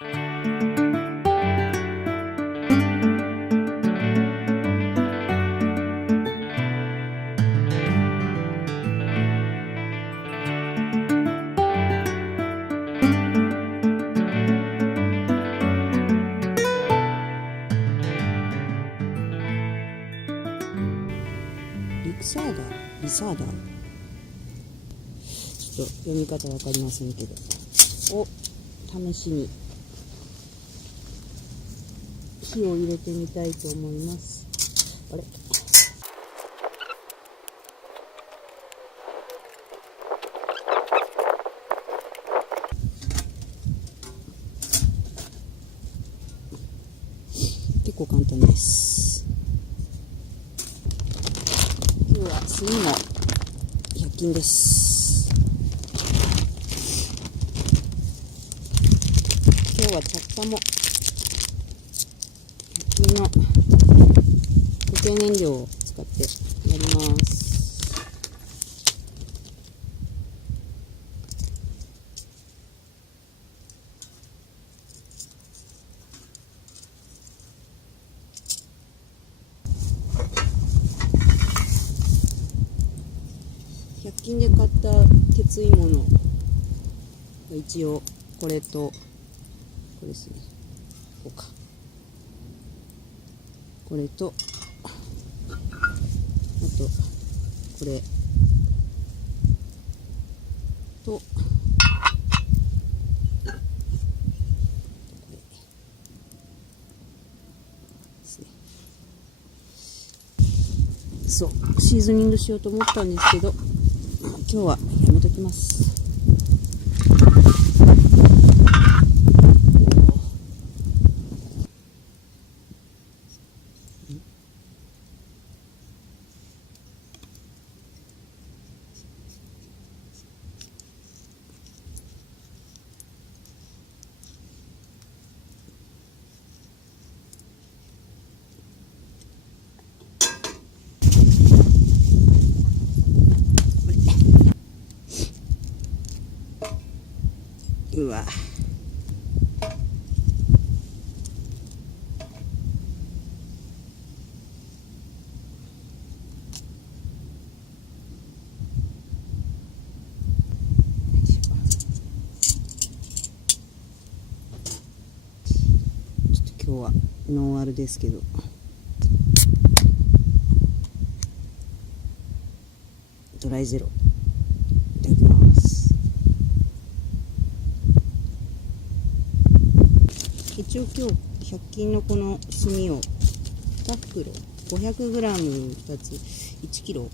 リサーダー、ちょっと読み方わかりませんけど、を試しに火を入れてみたいと思います。あれ、結構簡単です。今日は炭も100均です。今日は着火も100均の固形燃料を使ってやります。100均で買った鉄芋の一応これとこれですね、こうか、これとあとこれとそうシーズニングしようと思ったんですけど、今日はやめときます。うわ、ちょっと今日はノンアルですけど、ドライゼロいただきます。一応今日100均のこの炭を2袋 500g2 つ 1kg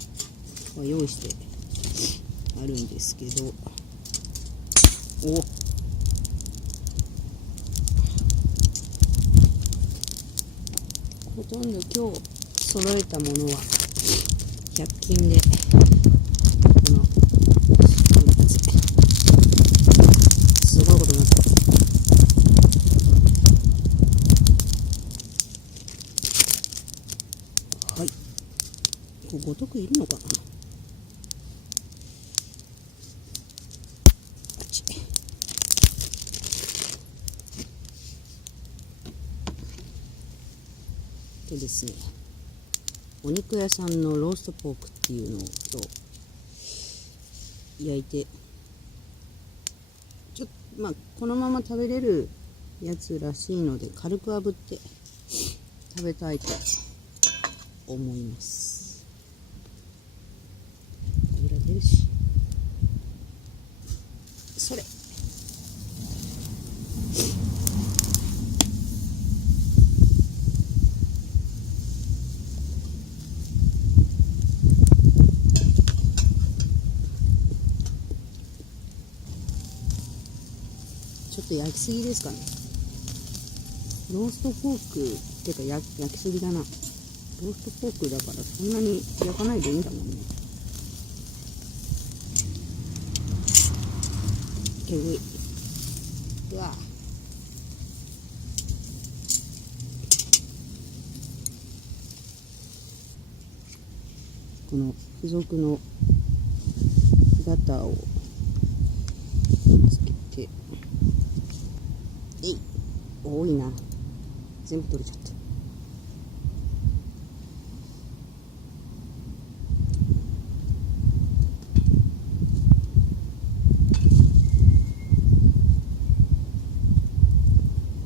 は用意してあるんですけど、ほとんど今日揃えたものは100均で、このすごいことになった。はい、これごとくいるのかな。あっち、でですね、お肉屋さんのローストポークっていうのと焼いて、ちょっとまあこのまま食べれるやつらしいので軽く炙って食べたいと思います。油出るし、それちょっと焼きすぎですかね。ローストポークっていうか焼きすぎだな。ローストポークだからそんなに焼かないでいいんだもんね。けぐい。うわ、この付属のバターをつけて、えい。多いな。全部取れちゃった。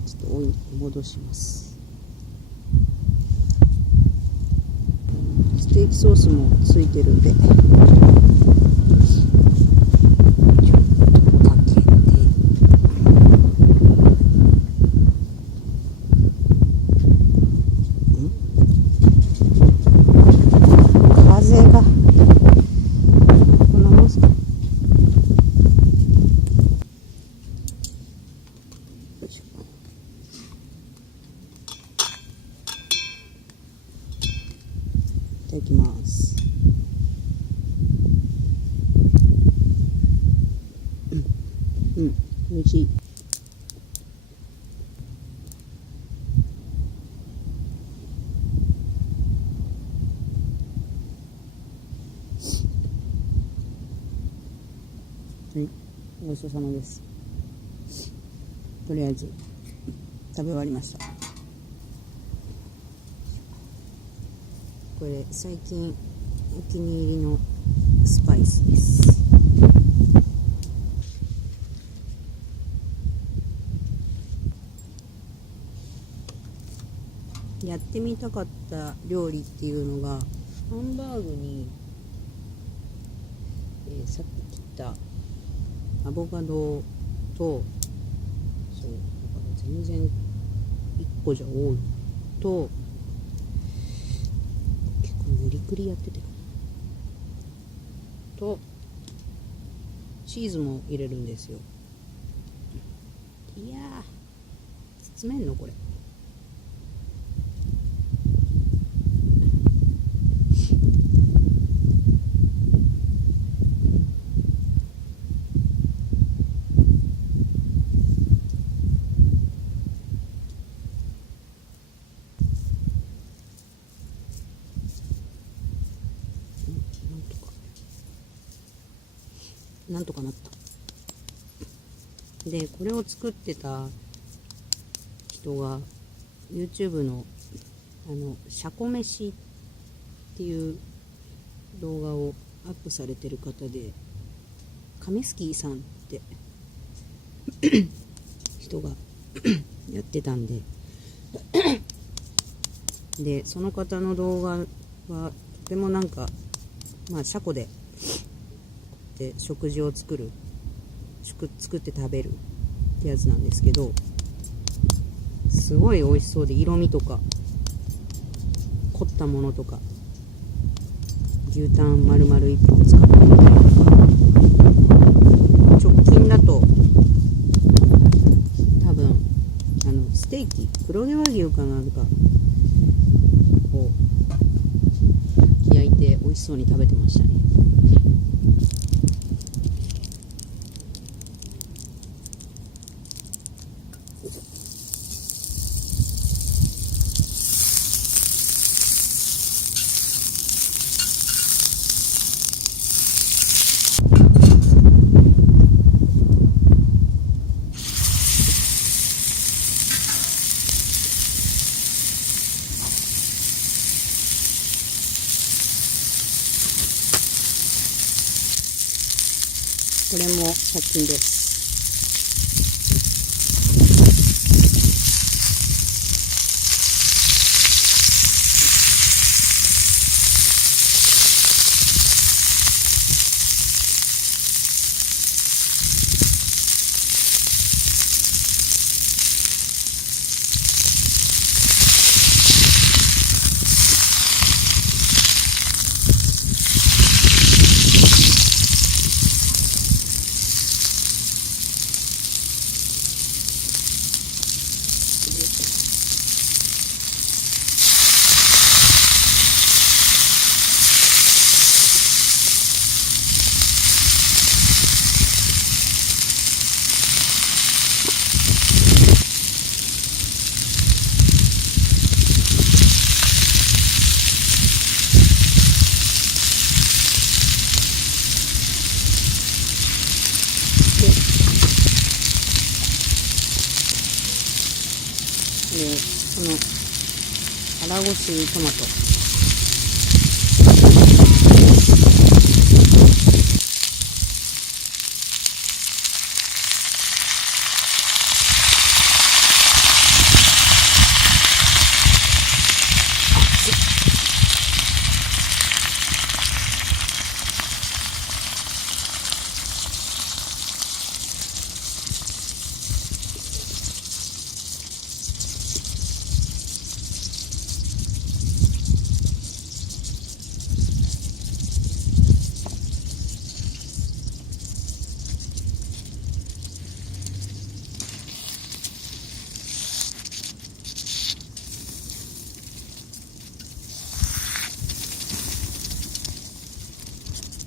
ちょっと多い、戻します。ステーキソースもついてるんで、いただきます。美味しい。はい、ごちそうさまです。とりあえず食べ終わりました。これ最近お気に入りのスパイスです。やってみたかった料理っていうのが、ハンバーグに、さっき切ったアボカドと、そうだから全然1個じゃ多いと、結構無理くりやっててと、チーズも入れるんですよ。いやー、包めんのこれ。なんとかなった。で、これを作ってた人が YouTube のシャコ飯っていう動画をアップされてる方で、カメスキーさんって人がやってたんでで、その方の動画はとてもなんか、まあシャコで食事を作って食べるってやつなんですけど、すごい美味しそうで、色味とか凝ったものとか、牛タン丸々1本使ってみたりとか、直近だと多分ステーキ、黒毛和牛かなんかを焼いて美味しそうに食べてましたね。これも殺菌です。この腹ごしトマト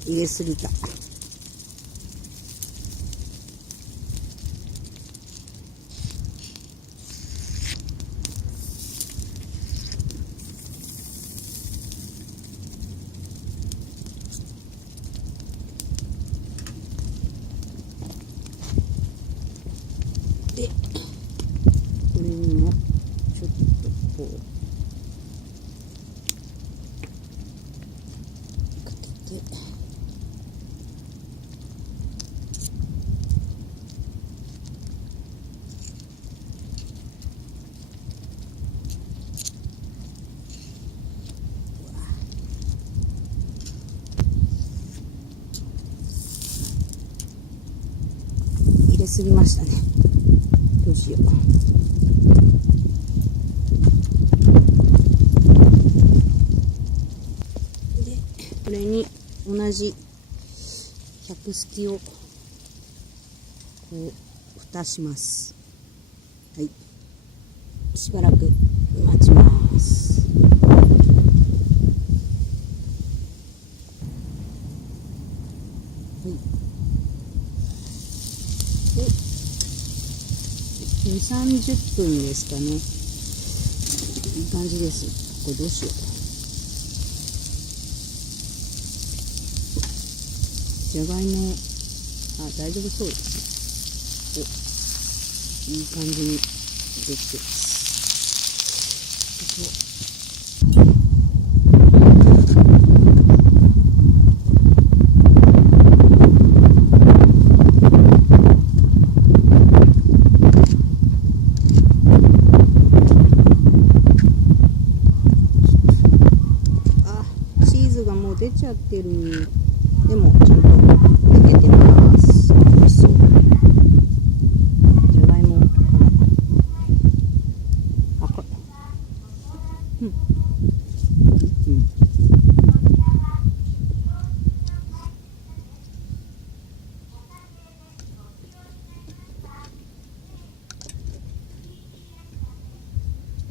入れすぎた。で、これにもちょっとこうかけて。入れすぎましたね。どうしよう。で、これに同じ100スティをこう蓋します。はい。しばらく待ちます。はい。で、2、30分ですかね。いい感じです。これどうしよう。じゃがいも、大丈夫そうですね。いい感じにできてます。チーズがもう出ちゃってる。でもちゃんと焼けてます。美味しそう。じゃがいもかな。赤い。うん。うん。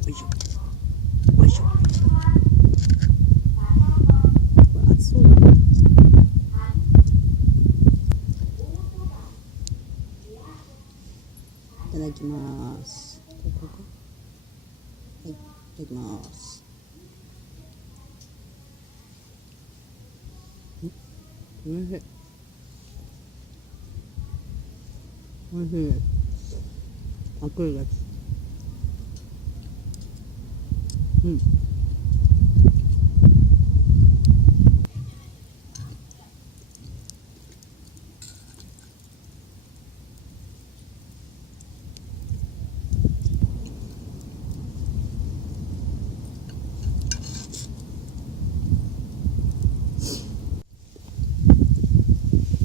よいしょ。よいしょ。これ熱そうだな。いただきます。ここか。はい、いただきます。おいしい。おいしいです。熱いです。うん。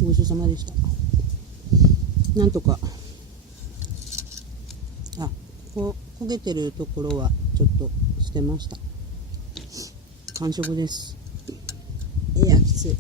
ごちそうさまでした。なんとか、焦げてるところはちょっと捨てました。完食です。いや、きつい。